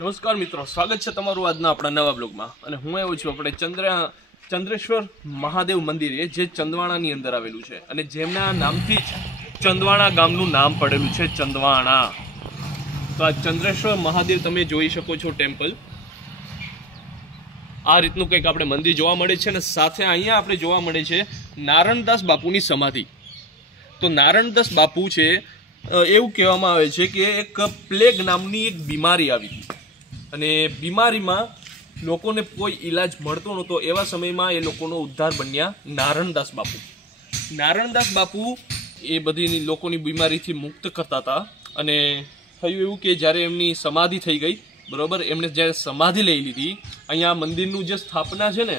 નમસ્કાર મિત્રો, સ્વાગત છે તમારું આજના આપણા નવા બ્લોગમાં. અને હું આવ્યો છું આપણે ચંદ્રેશ્વર મહાદેવ મંદિર, જે ચંદવાણાની અંદર આવેલું છે અને જેમના નામથી જ ચંદવાણા ગામનું નામ પડેલું છે, ચંદવાણા. તો આ ચંદ્રેશ્વર મહાદેવ તમે જોઈ શકો છો ટેમ્પલ. આ રીતનું કંઈક આપણે મંદિર જોવા મળે છે અને સાથે અહીંયા આપણે જોવા મળે છે નારણદાસ બાપુની સમાધિ. તો નારણદાસ બાપુ છે, એવું કહેવામાં આવે છે કે એક પ્લેગ નામની એક બીમારી આવી હતી અને બીમારીમાં લોકોને કોઈ ઈલાજ મળતો નહોતો. એવા સમયમાં એ લોકોનો ઉદ્ધાર બન્યા નારણદાસ બાપુ. નારણદાસ બાપુ એ બધી લોકોની બીમારીથી મુક્ત કરતા હતા. અને થયું એવું કે જ્યારે એમની સમાધિ થઈ ગઈ, બરાબર, એમણે જ્યારે સમાધિ લઈ લીધી, અહીંયા મંદિરનું જે સ્થાપના છે ને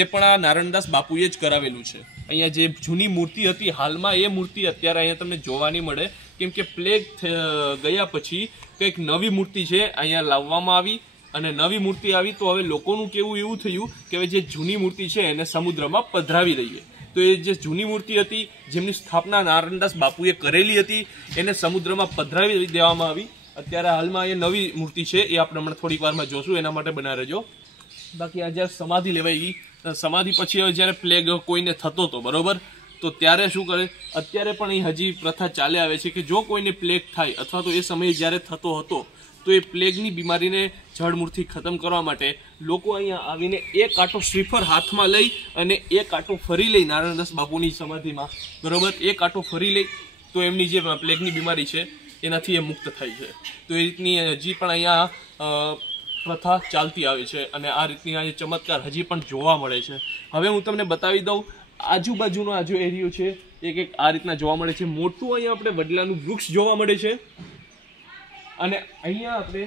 એ પણ આ નારણદાસ બાપુએ જ કરાવેલું છે. અહીંયા જે જૂની મૂર્તિ હતી, હાલમાં એ મૂર્તિ અત્યારે અહીંયા તમને જોવા નહીં મળે, કેમ કે પ્લેગ ગયા પછી કંઈક નવી મૂર્તિ છે અહીંયા લાવવામાં આવી. અને નવી મૂર્તિ આવી તો હવે લોકોનું કેવું એવું થયું કે હવે જે જૂની મૂર્તિ છે એને સમુદ્રમાં પધરાવી દઈએ. તો એ જે જૂની મૂર્તિ હતી, જેમની સ્થાપના નારણદાસ બાપુએ કરેલી હતી, એને સમુદ્રમાં પધરાવી દેવામાં આવી. અત્યારે હાલમાં એ નવી મૂર્તિ છે, એ આપણે હમણાં થોડીક વારમાં જોશું, એના માટે બના રહેજો. બાકી આ જ્યારે સમાધિ લેવાઈ ગઈ, સમાધિ પછી હવે જ્યારે પ્લેગ કોઈને થતો હતો, બરોબર, તો ત્યારે શું કરે, અત્યારે પણ એ હજી પ્રથા ચાલે આવે છે કે જો કોઈને પ્લેગ થાય અથવા તો એ સમયે જ્યારે થતો હતો તો એ પ્લેગની બીમારીને જડમૂળથી ખતમ કરવા માટે લોકો અહીંયા આવીને એક આંટો શ્રીફળ હાથમાં લઈ અને એક આંટો ફરી લઈ નારણદાસ બાપુની સમાધિમાં, બરોબર, એક આંટો ફરી લઈ તો એમની જે પ્લેગની બીમારી છે એનાથી એ મુક્ત થાય છે. તો એ રીતની હજી પણ અહીંયા પ્રથા ચાલતી આવે છે અને આ રીતની આ ચમત્કાર હજી પણ જોવા મળે છે. હવે હું તમને બતાવી દઉં, આજુબાજુનો આ જો એરિયો છે એ કંઈક આ રીતના જોવા મળે છે. મોટું અહીંયા આપણે વડલાનું વૃક્ષ જોવા મળે છે અને અહીંયા આપણે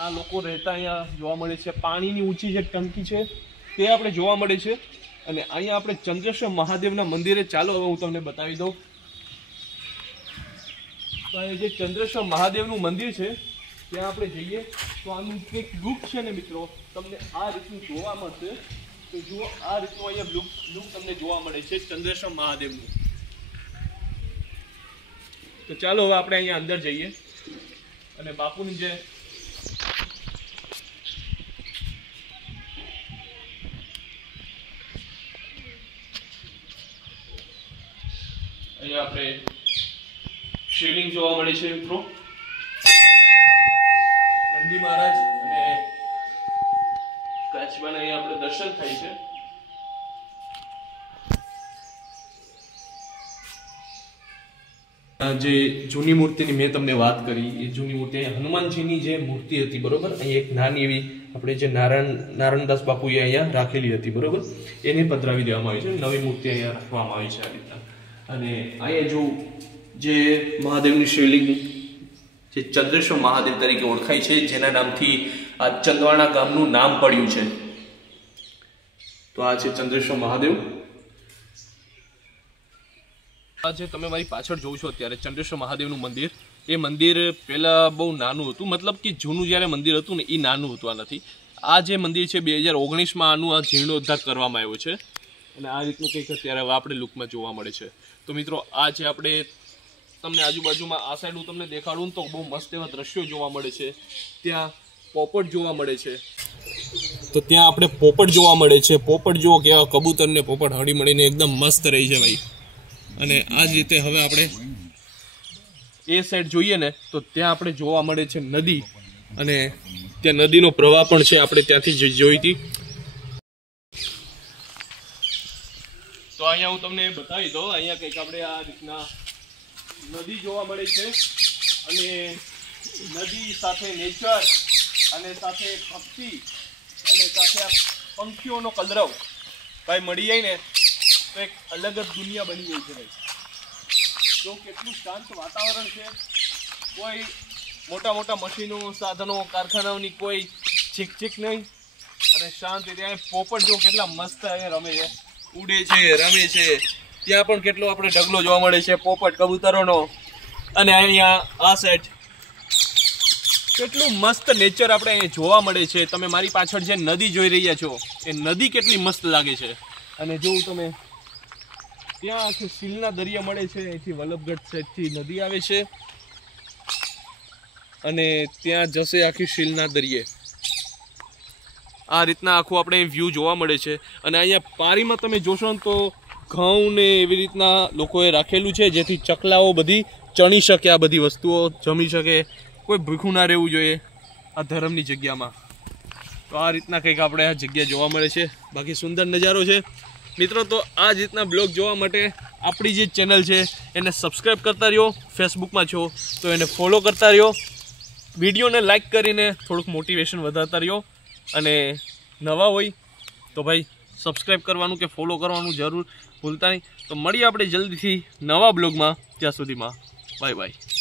આ લોકો રહેતા અહીંયા જોવા મળે છે. પાણીની ઊંચી જે ટંકી છે તે આપણે જોવા મળે છે. અને અહીંયા આપણે ચંદ્રેશ્વર મહાદેવના મંદિરે, ચાલો હવે હું તમને બતાવી દઉં. તો અહીંયા જે ચંદ્રેશ્વર મહાદેવનું મંદિર છે ત્યાં આપણે જઈએ તો આનું કંઈક લુક છે ને મિત્રો, તમને આ રીતનું જોવા મળશે. તો જુઓ, આ રીતનું અહીંયા લુક તમને જોવા મળે છે ચંદ્રેશ્વર મહાદેવનું. તો ચાલો હવે આપણે અહીંયા અંદર જઈએ અને બાપુની જે અહીંયા આપણે શિવલિંગ જોવા મળે છે મિત્રો, નંદી મહારાજ અને કાચબાના અહીંયા આપણે દર્શન થાય છે. જે જૂની મૂર્તિની મેં તમને વાત કરી, એ જૂની મૂર્તિ હનુમાનજીની જે મૂર્તિ હતી, બરોબર, અહીંયા એક નાની એવી આપણે જે નારણદાસ બાપુએ અહીંયા રાખેલી હતી, બરોબર, એને પધરાવી દેવામાં આવી છે. નવી મૂર્તિ અહીંયા રાખવામાં આવી છે આ રીતના. અને અહીંયા જો જે મહાદેવની શિવલિંગ જે ચંદ્રેશ્વર મહાદેવ તરીકે ઓળખાય છે, જેના નામથી આ ચંદવાણા ગામનું નામ પડ્યું છે. તો આ છે ચંદ્રેશ્વર મહાદેવ. આ જે તમે મારી પાછળ જોઉં છો અત્યારે ચંદ્રેશ્વર મહાદેવનું મંદિર, એ મંદિર પહેલાં બહુ નાનું હતું, મતલબ કે જૂનું જ્યારે મંદિર હતું ને એ નાનું હતું, આ નથી. આ જે મંદિર છે 2019માં આનું આ જીર્ણોદ્ધાર કરવામાં આવ્યો છે અને આ રીતનું કંઈક અત્યારે હવે આપણે લુકમાં જોવા મળે છે. તો મિત્રો, આ જે આપણે તમને આજુબાજુમાં આ સાઈડ હું તમને દેખાડું તો બહુ મસ્ત એવા દ્રશ્યો જોવા મળે છે. ત્યાં પોપટ જોવા મળે છે, તો ત્યાં આપણે પોપટ જોવા મળે છે. પોપટ જુઓ કેવા કબૂતર ને પોપટ હળી મળીને એકદમ મસ્ત રહી છે ભાઈ. અને આ જ રીતે હવે આપણે એ સાઈડ જોઈએ ને તો ત્યાં આપણે જોવા મળે છે નદી, અને ત્યાં નદીનો પ્રવાહ પણ છે, આપણે ત્યાંથી જોઈ હતી. તો અહીંયા હું તમને બતાવી દઉં, અહીંયા કંઈક આપણે આ રીતના નદી જોવા મળે છે અને નદી સાથે નેચર અને સાથે ભક્તિ અને સાથે આ પંખીઓનો કલરવ ભાઈ મળી જાય ને તો એક અલગ જ દુનિયા બની ગઈ છે ભાઈ. તો કેટલું શાંત વાતાવરણ છે, કોઈ મોટા મોટા મશીનો, સાધનો, કારખાનાઓની કોઈ ચીક નહીં, અને શાંત. ત્યાં પોપટ જો કેટલા મસ્ત અહીંયા રમે છે, ઉડે છે, રમે છે. ત્યાં પણ કેટલો આપણે ઢગલો જોવા મળે છે પોપટ કબૂતરોનો. અને અહીંયા આ સાઈડ કેટલું મસ્ત નેચર આપણે અહીંયા જોવા મળે છે. તમે મારી પાછળ જે નદી જોઈ રહ્યા છો એ નદી કેટલી મસ્ત લાગે છે. અને જોવું તમે ત્યાં આખી સીલના દરિયા મળે છે, અહીંથી વલ્લભગઢ સાઈડથી નદી આવે છે. અને ત્યાં જશે આખી શીલના દરિયે. આ રીતના આખું આપણે વ્યૂ જોવા મળે છે. અને અહીંયા પારીમાં તમે જોશો ને તો ઘઉં ને એવી રીતના લોકોએ રાખેલું છે જેથી ચકલાઓ બધી ચણી શકે, આ બધી વસ્તુઓ જમી શકે, કોઈ ભૂખું ના રહેવું જોઈએ આ ધરમની જગ્યામાં. તો આ રીતના કંઈક આપણે આ જગ્યા જોવા મળે છે. બાકી સુંદર નજારો છે મિત્રો. તો આ જ રીતના બ્લોગ જોવા માટે આપણી જે ચેનલ છે એને સબસ્ક્રાઈબ કરતા રહ્યો. ફેસબુકમાં છો તો એને ફોલો કરતા રહ્યો. વિડીયોને લાઈક કરીને થોડુંક મોટિવેશન વધારતા રહ્યો. અને નવા હોય તો ભાઈ સબસ્ક્રાઈબ કરવાનું કે ફોલો કરવાનું જરૂર ભૂલતા નહીં. તો મળીએ આપણે જલ્દીથી નવા બ્લોગમાં. ત્યાં સુધીમાં બાય બાય.